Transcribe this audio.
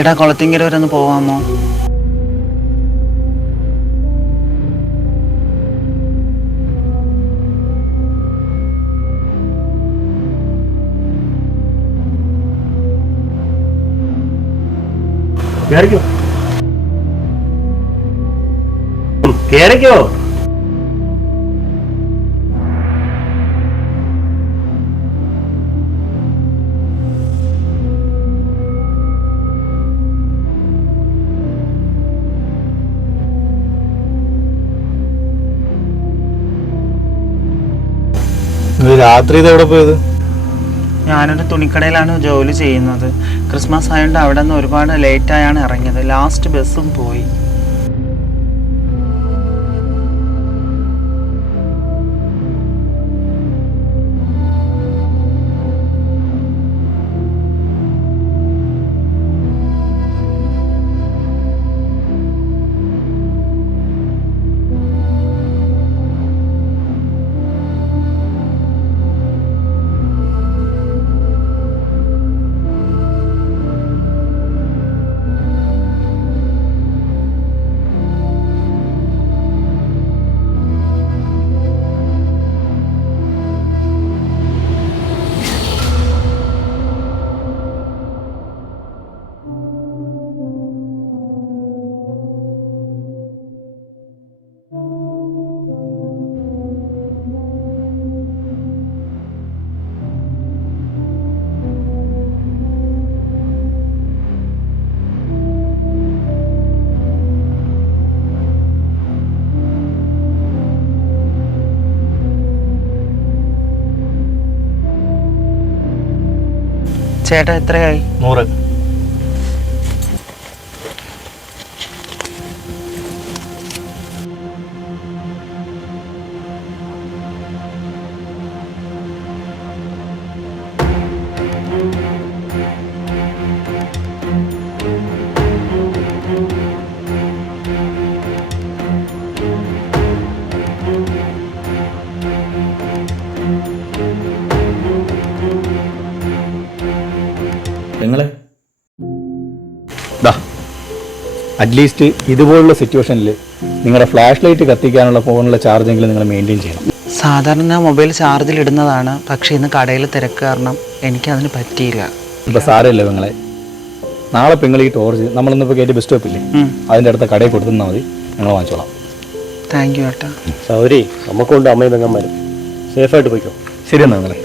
ചേട്ടാ കുളത്തിങ്കര വരെ ഒന്ന് പോവാമോ? കേറിക്കോ. രാത്രി ഇത് എവിടെ പോയത്? ഞാനൊരു തുണിക്കടയിലാണ് ജോലി ചെയ്യുന്നത്. ക്രിസ്മസ് ആയതുകൊണ്ട് അവിടെ നിന്ന് ഒരുപാട് ലേറ്റായാണ് ഇറങ്ങിയത്. ലാസ്റ്റ് ബസ്സും പോയി. ചേട്ടാ എത്രയായി? 100. നിങ്ങളെ അറ്റ്ലീസ്റ്റ് ഇതുപോലുള്ള സിറ്റുവേഷനിൽ നിങ്ങളുടെ ഫ്ലാഷ് ലൈറ്റ് കത്തിക്കാനുള്ള ഫോണിലെ ചാർജെങ്കിലും നിങ്ങൾ മെയിൻറ്റെയിൻ ചെയ്യണം. സാധാരണ മൊബൈൽ ചാർജിൽ ഇടുന്നതാണ്, പക്ഷേ ഇന്ന് കടയിൽ തിരക്ക് കാരണം എനിക്കതിന് പറ്റിയില്ല. ഇപ്പം സാരമില്ല നിങ്ങളെ, നാളെ നിങ്ങൾ ഈ ടോർച്ച് നമ്മളിന്നിപ്പോൾ കയറ്റി ബസ് സ്റ്റോപ്പില്ലേ, അതിൻ്റെ അടുത്ത കടയിൽ കൊടുത്തുന്നാൽ മതി, ഞങ്ങൾ വാങ്ങിച്ചോളാം. താങ്ക് യു ഏട്ടാ. സൗരി നമുക്കുണ്ട് അമ്മയും പെങ്ങന്മാരും. സേഫായിട്ട് പോയിക്കോ. ശരിയെന്നാ നിങ്ങളെ.